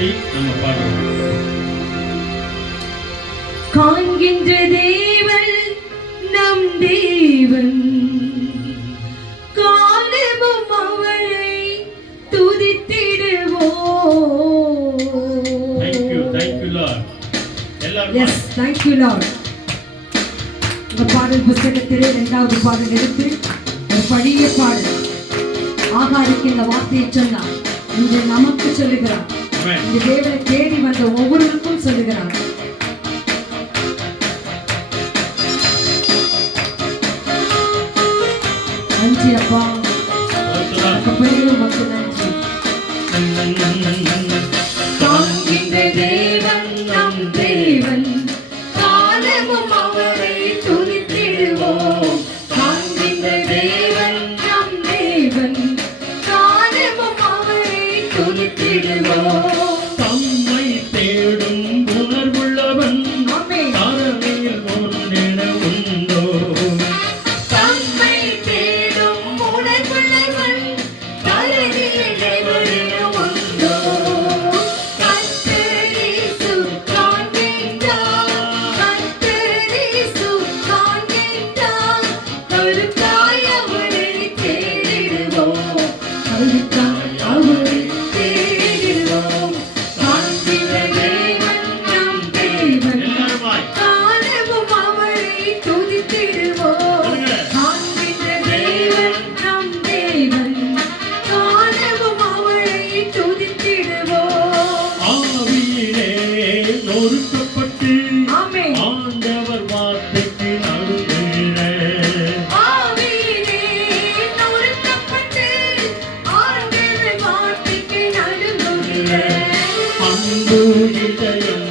தட்டி நம்ம பாடுவோம். காண்கின்ற தேவன் நம் தேவன், காணவும் அவரை துதித்திடுவோம். Thank you Lord. Yes, thank you Lord. இந்த பாடல் புத்தகத்திலே 2வது பாடல் எடுத்து ஒரு பழைய பாடல் ஆகாருக்கு இந்த வார்த்தையை சொன்னார். இன்று நமக்கு சொல்லுகிறார். இந்த தேவனை தேடி வந்த ஒவ்வொருவருக்கும் சொல்லுகிறார். நன்றி அப்பா, பெரிய மக்கள் நன்றி. காண்கின்ற தேவன் நம் தேவன், காணவும் அவரை துதித்திடுவோம். காண்கின்ற தேவன் நம் தேவன், காணவும் அவரை துதித்திடுவோம். தம்மை தேடும் உணர்வுள்ளவன் தரணியில் முன்னென உண்டோ. தம்மை தேடும் உணர்வுள்ளவன் தரணியில் உண்டோ. கர்த்தர் இயேசு காண்கின்றார், கர்த்தர் இயேசு காண்கின்றார். கருத்தாய் அவரை தேடிடுவோம், கருத்தாய் அவரை தேடிடுவோம். காண்கின்ற தேவன் நம் தேவன், காணவும் அவரை துதித்திடுவோம். காண்கின்ற தேவன் நம் தேவன், காணவும் அவரை துதித்திடுவோம். ஆவியிலே நொறுக்கப்பட்டு ஆமென். ஆண்டவர் வார்த்தைக்கு நடுங்கிற ஆவியிலே நொறுக்கப்பட்டு ஆண்டவர் வார்த்தைக்கு நடுங்குகிற அன்பு இதயம்